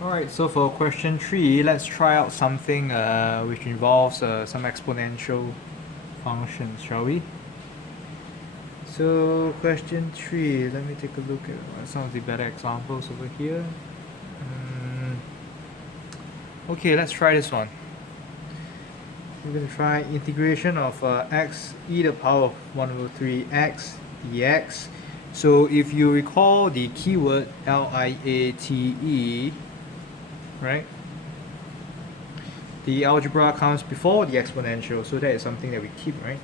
Alright, so for question 3, let's try out something which involves some exponential functions, shall we? So question 3, let me take a look at some of the better examples over here. Okay, let's try this one. We're going to try integration of x e to the power of 1 over 3x dx. So if you recall the keyword L-I-A.T.E, right? The algebra comes before the exponential, so that is something that we keep, right?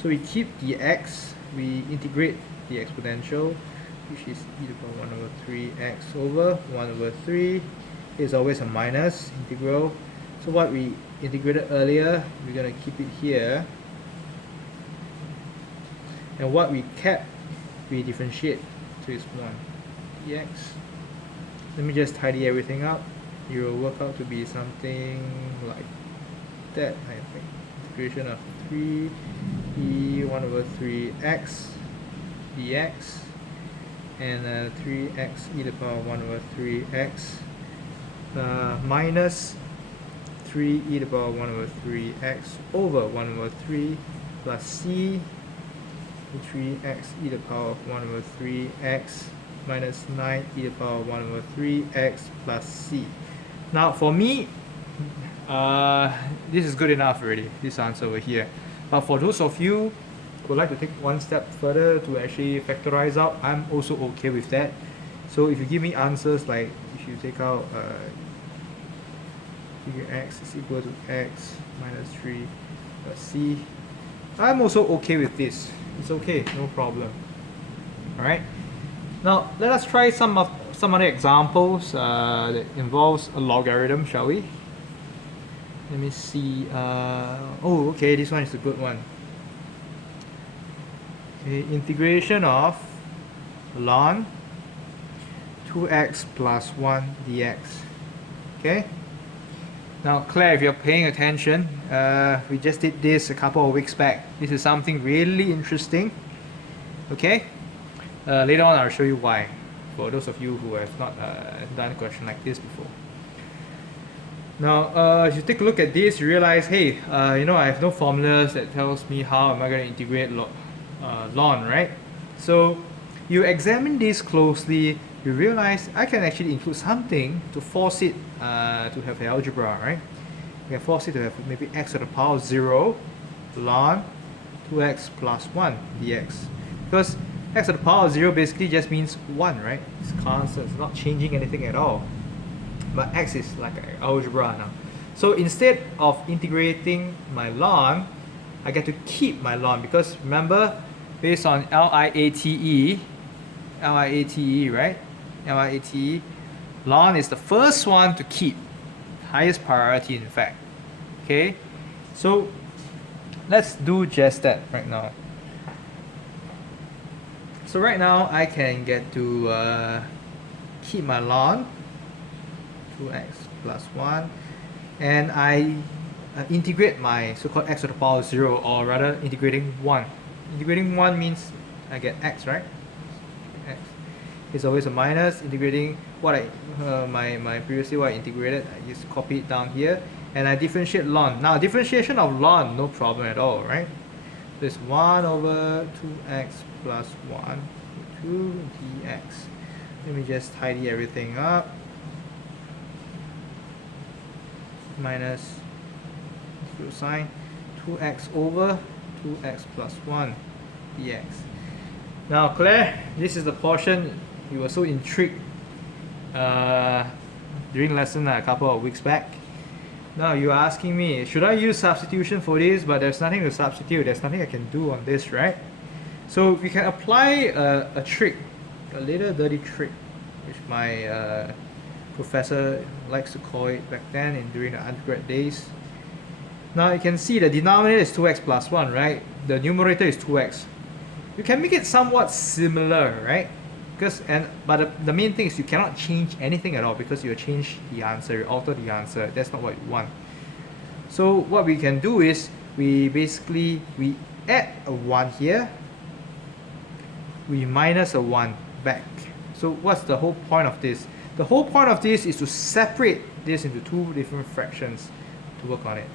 So we keep the x, we integrate the exponential, which is e to the power 1 over 3x over 1 over 3 is always a minus integral. So what we integrated earlier, we're going to keep it here. And what we kept, we differentiate to its 1 dx. Let me just tidy everything up. It will work out to be something like that, I think. Integration of 3e 1 over 3x dx and 3x e to the power 1 over 3x minus 3 e to the power 1 over 3x over 1 over 3 plus c 3x e to the power of 1 over 3x minus 9 e to the power of 1 over 3x plus c. Now for me, this is good enough already, this answer over here. But for those of you who would like to take one step further to actually factorize out, I'm also okay with that. So if you give me answers like, if you take out figure x is equal to x minus 3 plus c, I'm also okay with this. It's okay, no problem. Alright, now let us try some other examples that involves a logarithm, shall we? Let me see. Oh, okay, this one is a good one. Okay, integration of ln 2x plus 1 dx. Okay. Now, Claire, if you're paying attention, we just did this a couple of weeks back. This is something really interesting. Okay. Later on, I'll show you why. For those of you who have not done a question like this before. Now, if you take a look at this, you realize, hey, I have no formulas that tells me how am I going to integrate ln, right? So you examine this closely, you realize I can actually include something to force it to have algebra, right? You can force it to have maybe x to the power of 0 ln 2x plus 1 dx. Because x to the power of 0 basically just means 1, right? It's constant, it's not changing anything at all. But x is like algebra now. So instead of integrating my ln, I get to keep my ln because remember, based on L-I-A.T.E, right? L-I-A.T.E, ln is the first one to keep, highest priority in fact. Okay, so let's do just that right now. So right now I can get to keep my ln 2x plus 1 and I integrate my so-called x to the power of 0, or rather integrating 1. Integrating 1 means I get x, right? X is always a minus. Integrating what my previously what I integrated, I just copy it down here and I differentiate ln. Now differentiation of ln, no problem at all, right? So it's 1 over 2x plus 1 2 dx. Let me just tidy everything up. Minus sine 2x over 2x plus 1 dx. Now Claire, this is the portion you were so intrigued during lesson a couple of weeks back. Now you're asking me, should I use substitution for this? But there's nothing to substitute, there's nothing I can do on this, right? So we can apply a trick, a little dirty trick, which my professor likes to call it back then and during the undergrad days. Now you can see the denominator is 2x plus 1, right? The numerator is 2x. You can make it somewhat similar, right? But the main thing is you cannot change anything at all because you change the answer, you alter the answer. That's not what you want. So what we can do is we add a 1 here, we minus a 1 back. So what's the whole point of this? The whole point of this is to separate this into two different fractions to work on it.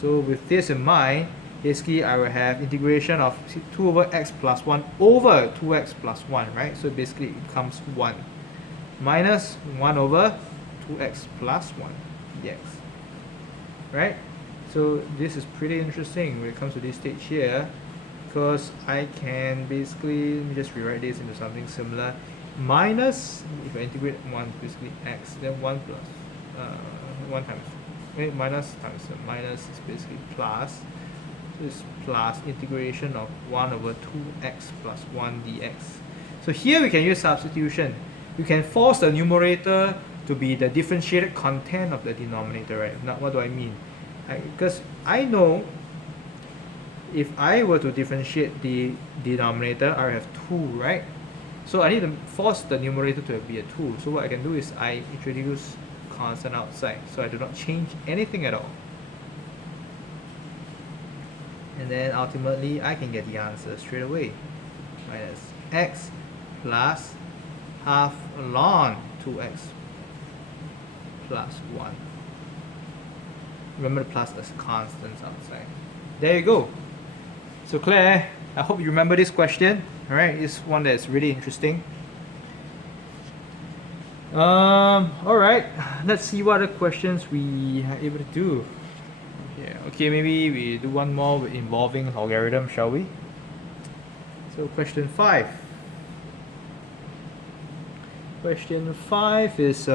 So with this in mind, basically I will have integration of 2 over x plus 1 over 2x plus 1, right? So basically it becomes 1 minus 1 over 2x plus 1 dx, right? So this is pretty interesting when it comes to this stage here, because I can basically, let me just rewrite this into something similar. Minus, if I integrate 1, basically x, then 1 plus, 1 times, minus times, so minus is basically plus. So it's plus integration of 1 over 2x plus 1 dx. So here we can use substitution. You can force the numerator to be the differentiated content of the denominator, right? Now, what do I mean? Because I know if I were to differentiate the denominator, I have 2, right? So I need to force the numerator to be a 2. So what I can do is I introduce constant outside, so I do not change anything at all. And then ultimately I can get the answer straight away. Minus x plus half ln 2x plus 1. Remember the plus as constants outside. There you go. So Claire, I hope you remember this question. Alright, it's one that's really interesting. Alright, let's see what other questions we are able to do. Yeah, okay, maybe we do one more involving logarithm, shall we? So question 5. Question 5 is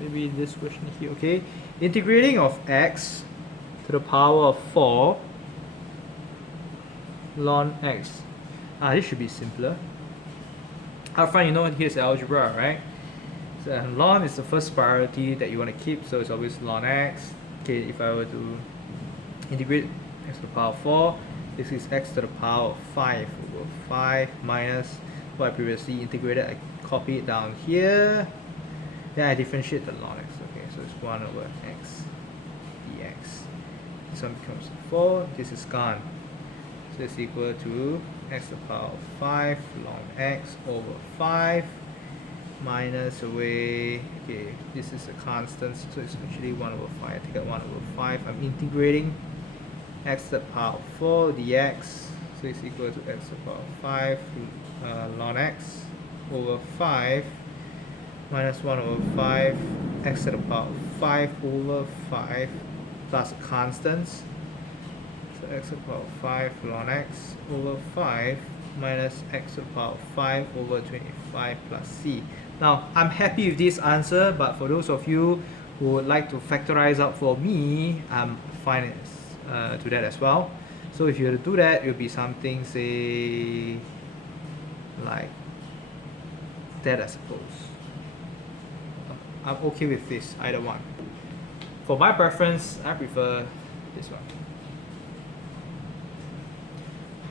maybe this question here, okay? Integrating of x to the power of 4 ln x. This should be simpler. Up front, you know, here's algebra, right? So ln is the first priority that you want to keep, so it's always ln x. Okay, if I were to integrate x to the power of 4, this is x to the power of 5 over 5 minus what I previously integrated. I copy it down here, then I differentiate the ln x. Okay, so it's 1 over x dx. This one becomes 4, this is gone. So it's equal to x to the power of 5 ln x over 5 minus away, okay, this is a constant, so it's actually 1 over 5. I take out 1 over 5. I'm integrating x to the power of 4 dx, so it's equal to x to the power of 5 ln x over 5 minus 1 over 5 x to the power of 5 over 5 plus constants. So x to the power of 5 ln x over 5 minus x to the power of 5 over 25 plus c. Now, I'm happy with this answer, but for those of you who would like to factorize out for me, I'm fine to that as well. So if you were to do that, it will be something, say, like that, I suppose. I'm okay with this, either one. For my preference, I prefer this one.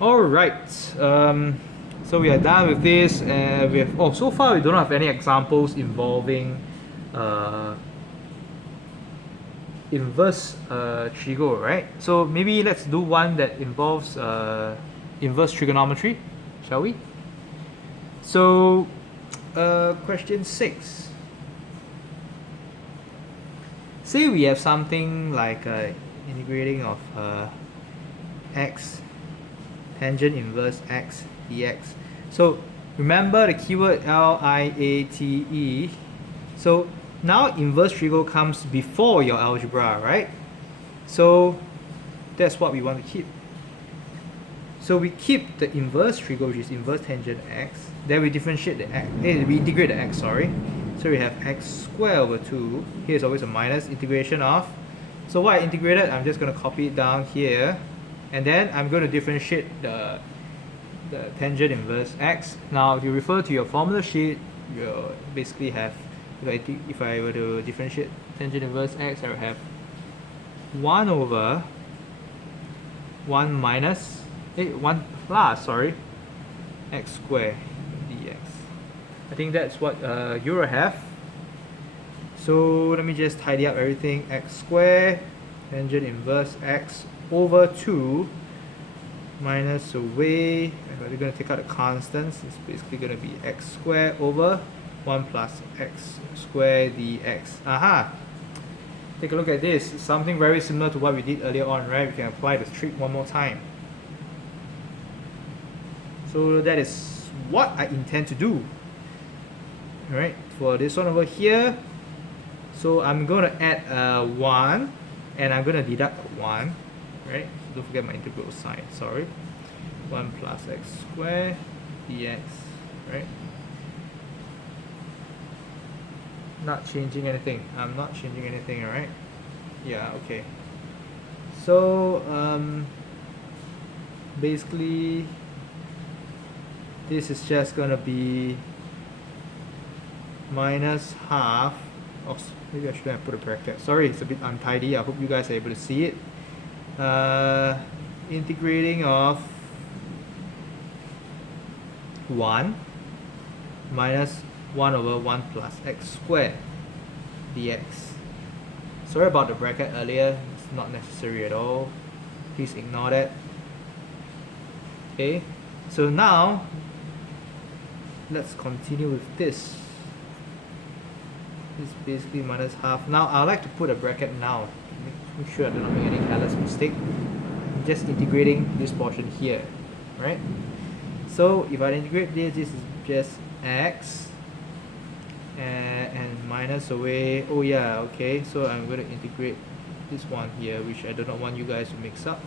Alright, so we are done with this, and so far we don't have any examples involving inverse trigo, right? So maybe let's do one that involves inverse trigonometry, shall we? So question 6. Say we have something like integrating of x tangent inverse x dx. So remember the keyword L.I.A.T.E. So now inverse trigo comes before your algebra, right? So that's what we want to keep. So we keep the inverse trigo, which is inverse tangent x. Then we differentiate the x. We integrate the x, sorry. So we have x squared over 2. Here's always a minus integration of. So what I integrated, I'm just going to copy it down here. And then I'm going to differentiate the tangent inverse x. Now, if you refer to your formula sheet, you'll basically have, if I were to differentiate tangent inverse x, I will have 1 over 1 minus, 1 plus, sorry, x squared dx. I think that's what you will have. So let me just tidy up everything. X squared tangent inverse x over 2 minus away, if we're going to take out the constants, it's basically going to be x squared over 1 plus x squared dx. Aha! Take a look at this. It's something very similar to what we did earlier on, right? We can apply the trick one more time. So that is what I intend to do. Alright, for this one over here, so I'm going to add 1 and I'm going to deduct 1, right? So don't forget my integral sign, sorry. 1 plus x squared dx, right? Not changing anything. I'm not changing anything, alright? Yeah, okay. So, basically, this is just going to be minus half. Oh, maybe I shouldn't have put a bracket. Sorry, it's a bit untidy. I hope you guys are able to see it. Integrating of 1 minus 1 over 1 plus x squared dx. Sorry about the bracket earlier. It's not necessary at all. Please ignore that. Okay, so now let's continue with this. This is basically minus half. Now I'd like to put a bracket now. Make sure I do not make any careless mistake. I'm just integrating this portion here, right? So if I integrate this, this is just x and minus away. Oh yeah, okay. So I'm going to integrate this one here, which I do not want you guys to mix up.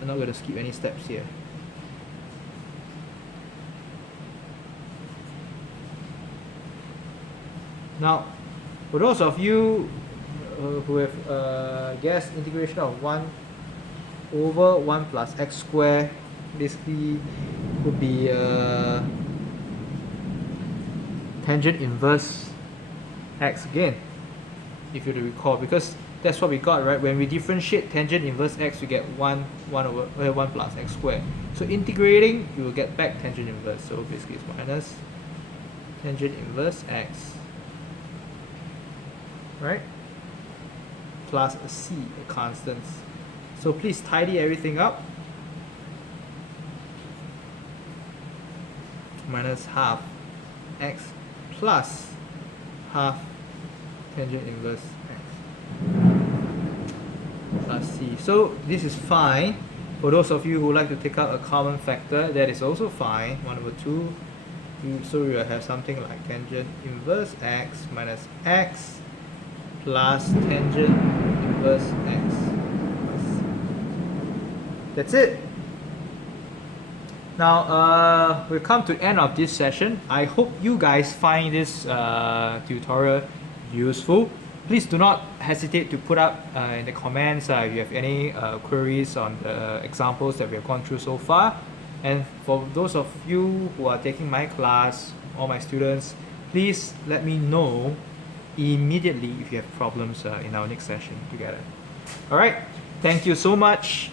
I'm not going to skip any steps here. Now, for those of you who have guessed integration of 1 over 1 plus x squared, basically would be tangent inverse x again, if you recall, because that's what we got, right? When we differentiate tangent inverse x, we get 1 over 1 plus x squared. So integrating, you will get back tangent inverse. So basically it's minus tangent inverse x, right? Plus a c, a constant. So please tidy everything up. Minus half x plus half tangent inverse x plus c. So this is fine. For those of you who like to take out a common factor, that is also fine. 1 over 2. So we will have something like tangent inverse x minus x plus tangent inverse x. That's it. Now we've come to the end of this session. I hope you guys find this tutorial useful. Please do not hesitate to put up in the comments if you have any queries on the examples that we have gone through so far. And for those of you who are taking my class, or my students, please let me know immediately if you have problems in our next session together. Alright, thank you so much.